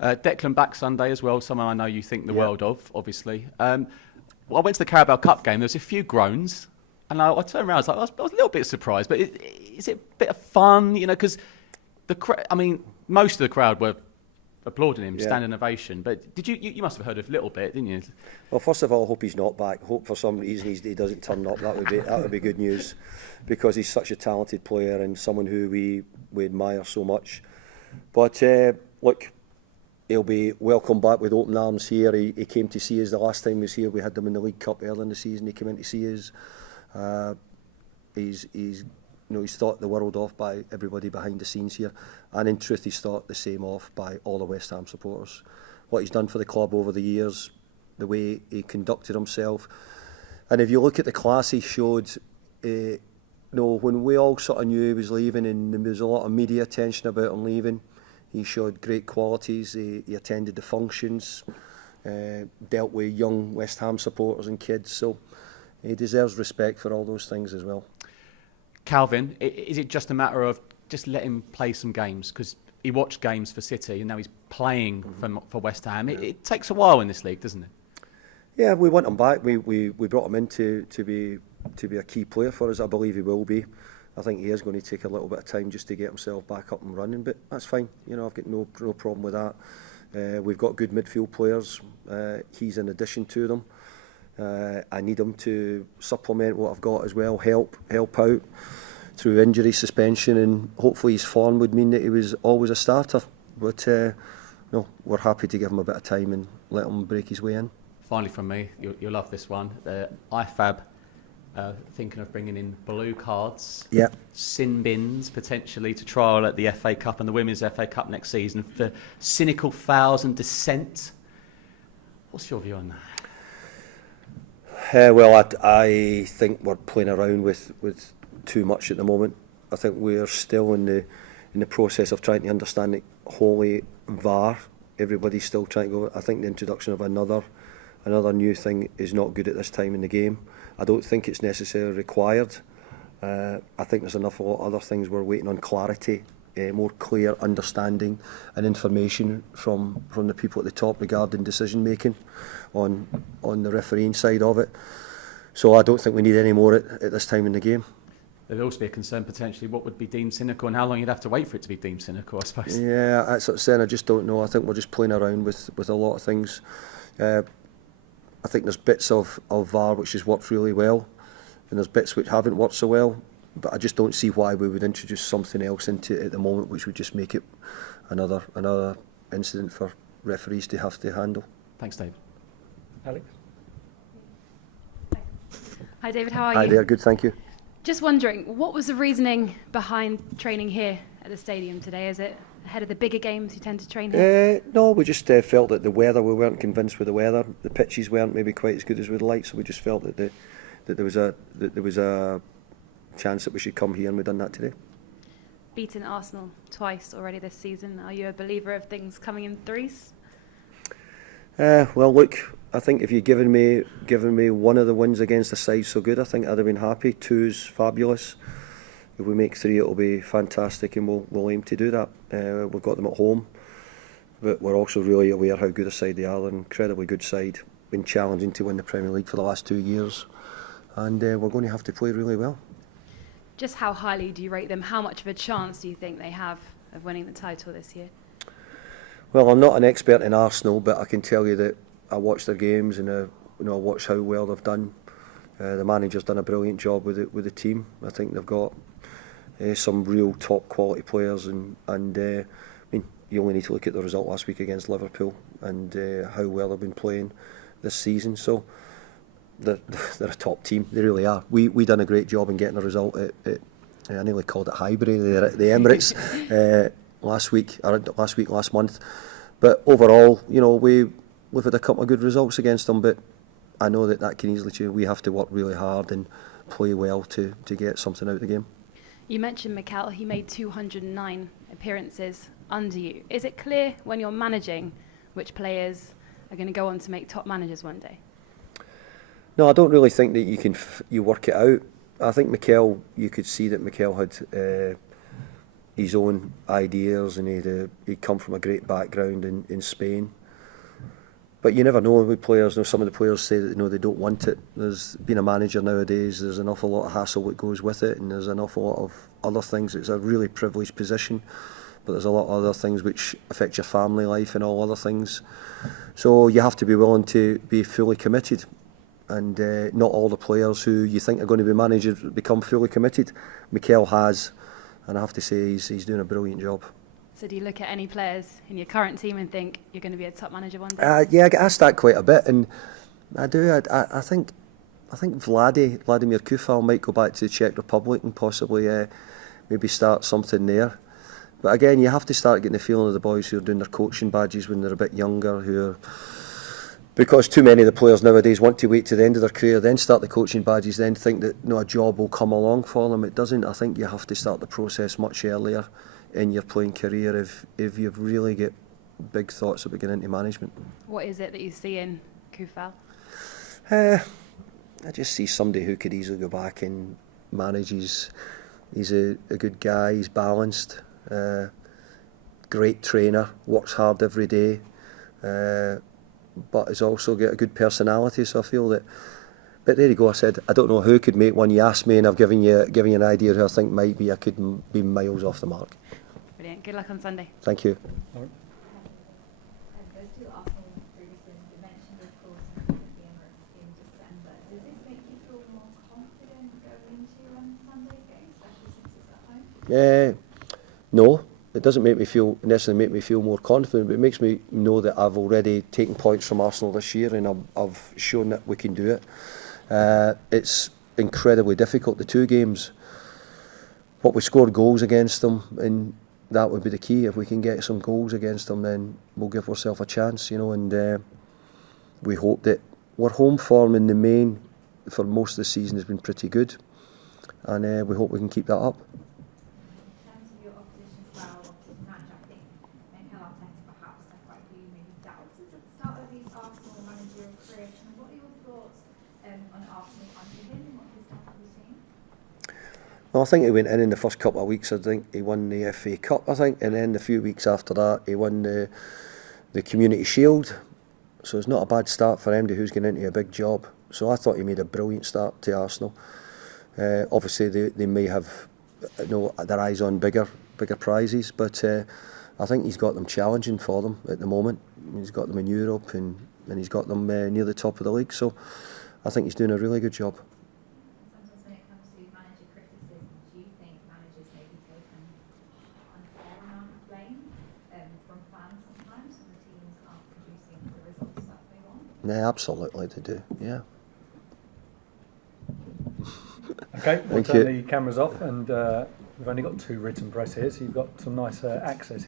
Declan back Sunday as well, someone I know you think the world of, obviously. Well, I went to the Carabao Cup game, there was a few groans, and I turned around, I was a little bit surprised, but is it a bit of fun, you know, because most of the crowd were applauding him, standing ovation, but did you must have heard a little bit, didn't you? Well, first of all, I hope he's not back. Hope for some reason he doesn't turn up. That would be good news, because he's such a talented player and someone who we admire so much. But look, he'll be welcomed back with open arms here. He came to see us the last time he was here. We had him in the League Cup early in the season. He came in to see us. He's thought the world off by everybody behind the scenes here, and in truth he's thought the same off by all the West Ham supporters. What he's done for the club over the years, the way he conducted himself, and if you look at the class he showed, when we all sort of knew he was leaving and there was a lot of media attention about him leaving, he showed great qualities. He attended the functions, dealt with young West Ham supporters and kids, so he deserves respect for all those things as well. Calvin, is it just a matter of just let him play some games? Because he watched games for City and now he's playing for West Ham. It takes a while in this league, doesn't it? Yeah, we want him back. We brought him in to be a key player for us. I believe he will be. I think he is going to take a little bit of time just to get himself back up and running, but that's fine. You know, I've got no problem with that. We've got good midfield players. He's in addition to them. I need him to supplement what I've got as well, help out through injury, suspension, and hopefully his form would mean that he was always a starter. But no, we're happy to give him a bit of time and let him break his way in. Finally from me, you'll love this one. IFAB thinking of bringing in blue cards, sin bins potentially to trial at the FA Cup and the Women's FA Cup next season for cynical fouls and dissent. What's your view on that? Well, I think we're playing around with too much at the moment. I think we're still in the process of trying to understand the wholly VAR. Everybody's still trying to go. I think the introduction of another new thing is not good at this time in the game. I don't think it's necessarily required. I think there's enough other things we're waiting on clarity, more clear understanding and information from the people at the top regarding decision making on the refereeing side of it. So I don't think we need any more at this time in the game. There'd also be a concern potentially what would be deemed cynical and how long you'd have to wait for it to be deemed cynical, I suppose. Yeah, that's what I'm saying. I just don't know. I think we're just playing around with a lot of things. I think there's bits of VAR which has worked really well, and there's bits which haven't worked so well. But I just don't see why we would introduce something else into it at the moment, which would just make it another incident for referees to have to handle. Thanks, Dave. Alex? Hi, David. How are you? Hi there. Good, thank you. Just wondering, what was the reasoning behind training here at the stadium today? Is it ahead of the bigger games you tend to train here? No, we just felt that the weather, we weren't convinced with the weather. The pitches weren't maybe quite as good as we'd like, so we just felt that there was a chance that we should come here, and we've done that today. Beaten Arsenal twice already this season. Are you a believer of things coming in threes? Well, look, I think if you'd given me one of the wins against a side so good, I think I'd have been happy. 2's fabulous. If we make 3, it'll be fantastic, and we'll aim to do that. We've got them at home, but we're also really aware how good a side they are. They're an incredibly good side. Been challenging to win the Premier League for the last 2 years, and we're going to have to play really well. Just how highly do you rate them? How much of a chance do you think they have of winning the title this year? Well, I'm not an expert in Arsenal, but I can tell you that I watch their games and I watch how well they've done. The manager's done a brilliant job with the team. I think they've got some real top quality players, and I mean, you only need to look at the result last week against Liverpool and how well they've been playing this season. So they're a top team. They really are. We done a great job in getting a result at I nearly called it Highbury, the Emirates last month. But overall, we've had a couple of good results against them, but I know that can easily change. We have to work really hard and play well to get something out of the game. You mentioned Mikel. He made 209 appearances under you. Is it clear when you're managing which players are going to go on to make top managers one day? No, I don't really think that you work it out. I think Mikel, you could see that Mikel had his own ideas, and he'd come from a great background in Spain. But you never know with players. You know, some of the players say that they don't want it. There's being a manager nowadays, there's an awful lot of hassle that goes with it, and there's an awful lot of other things. It's a really privileged position, but there's a lot of other things which affect your family life and all other things. So you have to be willing to be fully committed, and not all the players who you think are going to be managers become fully committed. Mikel has, and I have to say he's doing a brilliant job. So do you look at any players in your current team and think you're going to be a top manager one day? Yeah, I get asked that quite a bit, and I do. I think Vladimir Coufal might go back to the Czech Republic and possibly maybe start something there. But again, you have to start getting the feeling of the boys who are doing their coaching badges when they're a bit younger, because too many of the players nowadays want to wait to the end of their career, then start the coaching badges, then think that a job will come along for them. It doesn't. I think you have to start the process much earlier in your playing career if you've really got big thoughts about getting into management. What is it that you see in Coufal? I just see somebody who could easily go back and manage. He's a good guy, he's balanced, great trainer, works hard every day, but has also got a good personality, so I feel that. But there you go, I said, I don't know who could make one. You asked me and I've given you an idea who I think might be. I could be miles off the mark. Brilliant. Good luck on Sunday. Thank you. Those two Arsenal previously mentioned, of course, the Emirates in December. Does this make you feel more confident going into Sunday's game, especially since it's at home? No, it doesn't necessarily make me feel more confident, but it makes me know that I've already taken points from Arsenal this year, and I've shown that we can do it. It's incredibly difficult, the two games, but we scored goals against them, and that would be the key. If we can get some goals against them, then we'll give ourselves a chance, and we hope that our home form in the main for most of the season has been pretty good, and we hope we can keep that up. In terms of your opposition style of match, I think Mikel Arteta perhaps had quite a few maybe doubts at the start of his Arsenal managerial career. What are your thoughts on Arsenal under him and what he's done for the team? Well, I think he went in the first couple of weeks. I think he won the FA Cup, and then a few weeks after that he won the Community Shield. So it's not a bad start for anybody who's getting into a big job. So I thought he made a brilliant start to Arsenal. Obviously they may have their eyes on bigger prizes, but I think he's got them challenging for them at the moment. He's got them in Europe and he's got them near the top of the league. So I think he's doing a really good job. Sometimes when it comes to manager criticism, do you think managers may be taken an unfair amount of blame from fans sometimes when the teams aren't producing the results that they want? Yeah, absolutely they do, yeah. Okay, we'll Thank turn you. the cameras off, and we've only got two written press here, so you've got some nice access.